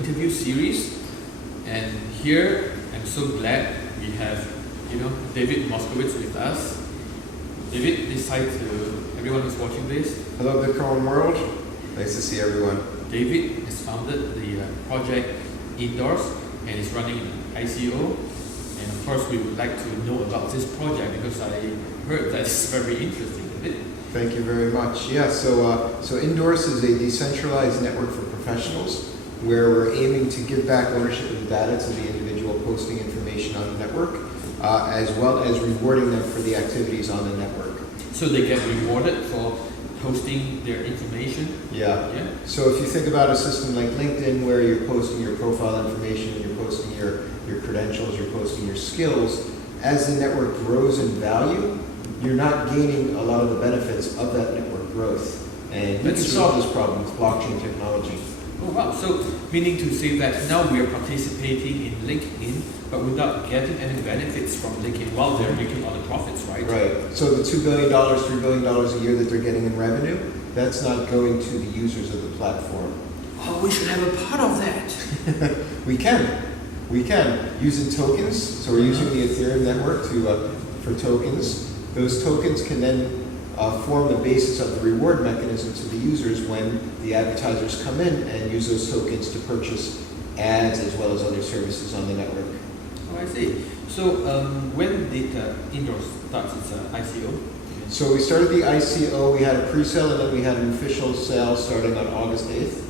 interview series, and here I'm so glad we have David Mokowitz with us. David, this side to everyone who's watching this. Hello, Bitcoin world. Nice to see everyone. David has founded the project Indorse and is running an ICO. And of course, we would like to know about this project because I heard that it's very interesting, isn't it? Thank you very much. Yeah, so Indorse is a decentralized network for professionals where we're aiming to give back ownership of the data to the individual posting information on the network, as well as rewarding them for the activities on the network. So they get rewarded for posting their information? Yeah. So if you think about a system like LinkedIn where you're posting your profile information, you're posting your credentials, you're posting your skills, as the network grows in value, you're not gaining a lot of the benefits of that network growth. And you can solve this problem with blockchain technology. Oh wow, so meaning to say that now we are participating in LinkedIn, but without getting any benefits from LinkedIn while they're making all the profits, right? Right. So the $2 billion, $3 billion a year that they're getting in revenue, that's not going to the users of the platform. Oh, we should have a part of that. We can. Using tokens. So we're using the Ethereum network for tokens. Those tokens can then form the basis of the reward mechanism to the users when the advertisers come in and use those tokens to purchase ads as well as other services on the network. Oh, I see. So when did Indorse start its ICO? So we started the ICO, we had a pre-sale, and then we had an official sale starting on August 8th.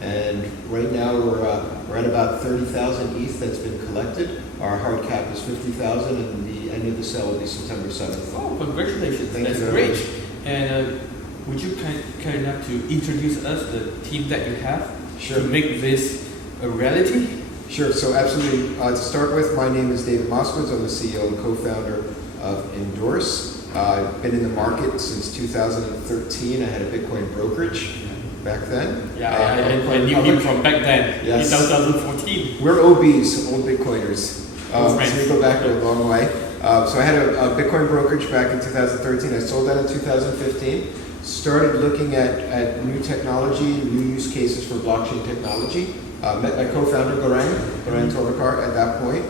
And right now we're at about 30,000 ETH that's been collected. Our hard cap is 50,000, and the end of the sale will be September 7th. Oh, congratulations! That's great. And would you kind enough to introduce us the team that you have to make this a reality? Sure. So absolutely. To start with, my name is David Mokowitz. I'm the CEO and co-founder of Indorse. I've been in the market since 2013. I had a Bitcoin brokerage back then. Yeah, I knew him from back then, yes. In 2014. We're OBs, old Bitcoiners. So we go back a long way. So I had a Bitcoin brokerage back in 2013. I sold that in 2015. Started looking at new technology, new use cases for blockchain technology. Met my co-founder, Garang Tolakar, at that point.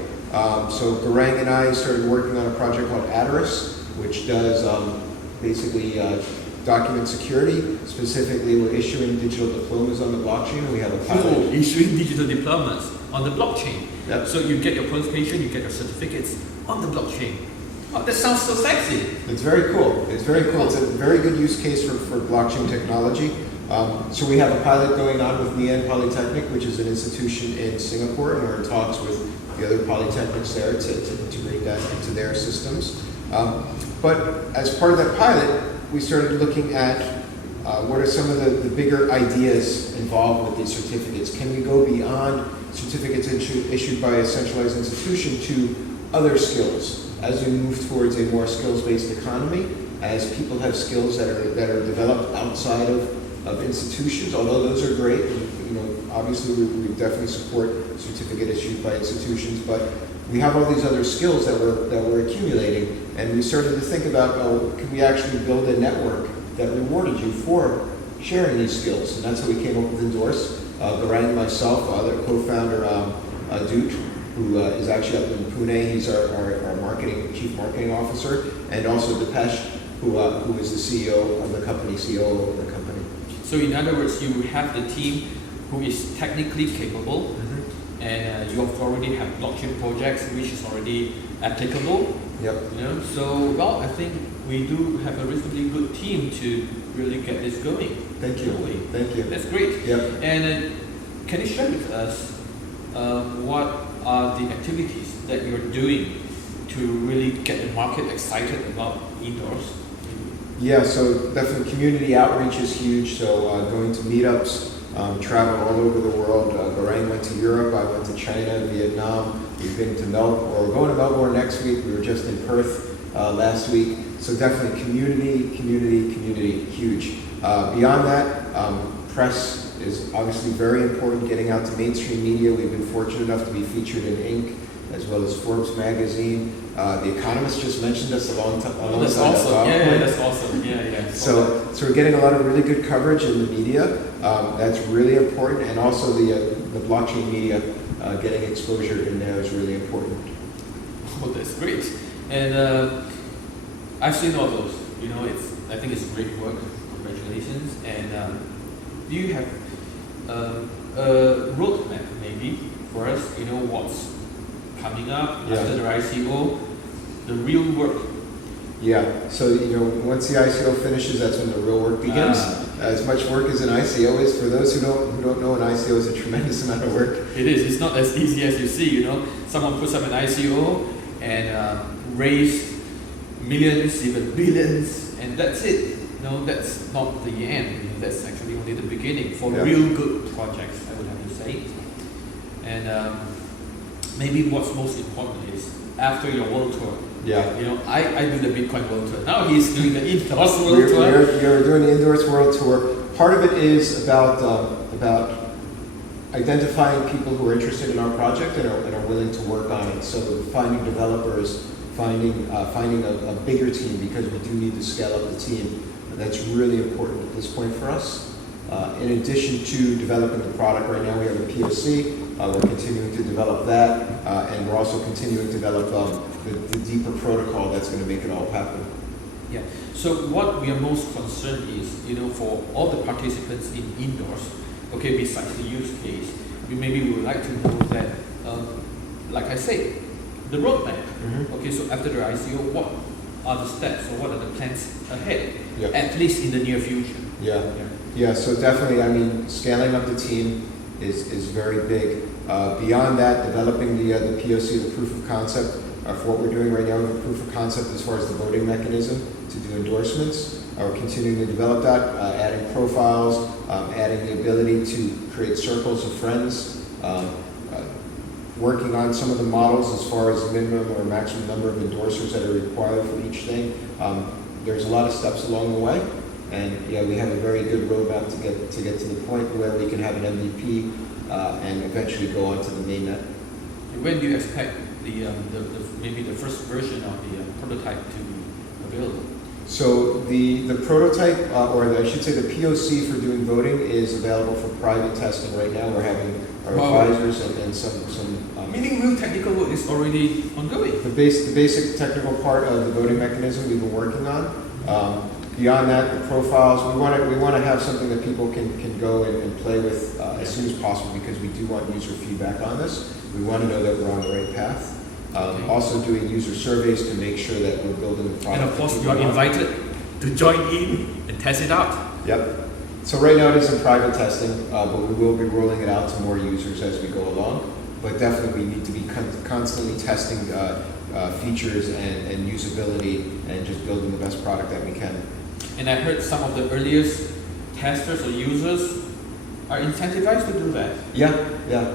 So Garang and I started working on a project called Indorse, which does basically document security. Specifically, we're issuing digital diplomas on the blockchain, and we have a pilot. Issuing digital diplomas on the blockchain. Yep. So you get your qualification, you get your certificates on the blockchain. Oh, that sounds so sexy. It's very cool. It's very cool. It's a very good use case for blockchain technology. So we have a pilot going on with Ngee Polytechnic, which is an institution in Singapore, and we're in talks with the other polytechnics there to integrate that into their systems. But as part of that pilot, we started looking at what are some of the bigger ideas involved with these certificates. Can we go beyond certificates issued by a centralized institution to other skills as we move towards a more skills-based economy, as people have skills that are developed outside of institutions, although those are great. Obviously we definitely support certificate issued by institutions, but we have all these other skills that we're accumulating, and we started to think about, can we actually build a network that rewarded you for sharing these skills? And that's how we came up with Indorse. Garang and myself, other co-founder Dut, who is actually up in Pune. He's our chief marketing officer, and also Dipesh, who is the CEO of the company, COO of the company. So in other words, you have the team who is technically capable, and you already have blockchain projects which is already applicable. Yep. So well, I think we do have a reasonably good team to really get this going. Thank you. Thank you. That's great. Yep. And can you share with us what are the activities that you're doing to really get the market excited about Indorse? Yeah, so definitely community outreach is huge. So going to meetups, travel all over the world. Garang went to Europe, I went to China, Vietnam. We've been to Melbourne, or we're going to Melbourne next week. We were just in Perth last week. So definitely community, huge. Beyond that, press is obviously very important, getting out to mainstream media. We've been fortunate enough to be featured in Inc., as well as Forbes magazine. The Economist just mentioned us a long time. That's awesome. Yeah, that's awesome. Yeah. So we're getting a lot of really good coverage in the media. That's really important, and also the the blockchain media, getting exposure in there is really important. Oh, that's great. And I've seen all those. I think it's great work. Congratulations. And do you have a roadmap maybe for us? What's coming up after the ICO, the real work? Yeah. So once the ICO finishes, that's when the real work begins. As much work as an ICO is, for those who don't know, an ICO is a tremendous amount of work. It is. It's not as easy as you see. Someone puts up an ICO and raise millions, even billions, and that's it. No, that's not the end. That's actually only the beginning for real good projects, I would have to say. And maybe what's most important is after your world tour. Yeah. I do the Bitcoin world tour. Now he's doing the Indorse world tour. You're doing the Indorse world tour. Part of it is about identifying people who are interested in our project and are willing to work on it. So finding developers, finding a bigger team, because we do need to scale up the team. That's really important at this point for us. In addition to developing the product, right now we have a POC. We're continuing to develop that, and we're also continuing to develop the deeper protocol that's going to make it all happen. Yeah. So what we are most concerned is, for all the participants in Indorse, okay, besides the use case, we would like to know that, like I said, the roadmap. Okay, so after the ICO, what are the steps or what are the plans ahead? Yeah. At least in the near future. Yeah. So definitely, scaling up the team is very big. Beyond that, developing the POC, the proof of concept. For what we're doing right now, we have a proof of concept as far as the voting mechanism to do endorsements. We're continuing to develop that, adding profiles, adding the ability to create circles of friends, working on some of the models as far as the minimum or maximum number of endorsers that are required for each thing. There's a lot of steps along the way, and we have a very good roadmap to get to the point where we can have an MVP and eventually go on to the mainnet. When do you expect maybe the first version of the prototype to be available? So the prototype, or I should say the POC for doing voting, is available for private testing right now. We're having our advisors and some meaning real technical work is already ongoing. The basic technical part of the voting mechanism we've been working on. Beyond that, the profiles, we want to have something that people can go and play with as soon as possible, because we do want user feedback on this. We want to know that we're on the right path. Also doing user surveys to make sure that we're building the product. And of course, you are invited to join in and test it out. Yep. So right now it is in private testing, but we will be rolling it out to more users as we go along. But definitely we need to be constantly testing features and usability and just building the best product that we can. And I heard some of the earliest testers or users are incentivized to do that. Yeah,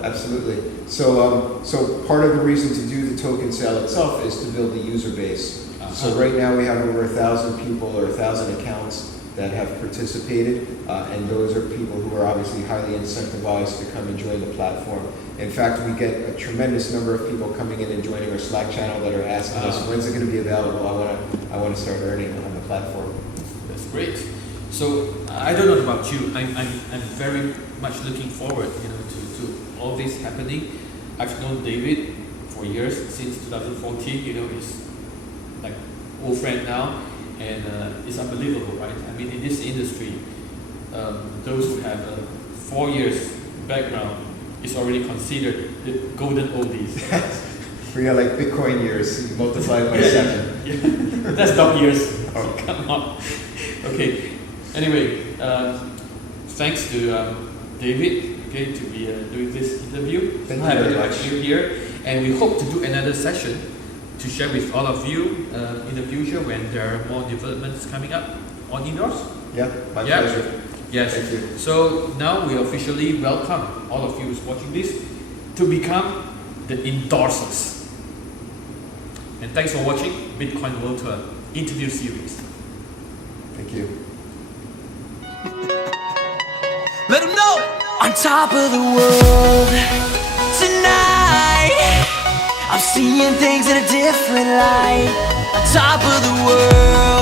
absolutely. So part of the reason to do the token sale itself is to build the user base. So right now we have over 1,000 people or 1,000 accounts that have participated, and those are people who are obviously highly incentivized to come and join the platform. In fact, we get a tremendous number of people coming in and joining our Slack channel that are asking us, when's it going to be available? I want to start earning on the platform. That's great. So I don't know about you. I'm very much looking forward, to all this happening. I've known David for years, since 2014. He's like old friend now, and it's unbelievable, right? I mean, in this industry, those who have 4 years background is already considered the golden oldies. We are like Bitcoin years multiplied by 7. Yeah. That's dog years. Oh, come on. Okay. Anyway, thanks to David, to be doing this interview. Thank you very much. Here, and we hope to do another session to share with all of you in the future when there are more developments coming up on Indorse. Yeah, my pleasure. Yes. Thank you. So now we officially welcome all of you who's watching this to become the Indorsers. And thanks for watching Bitcoin World Tour interview series. Thank you. Let them know! On top of the world tonight, I'm seeing things in a different light. On top of the world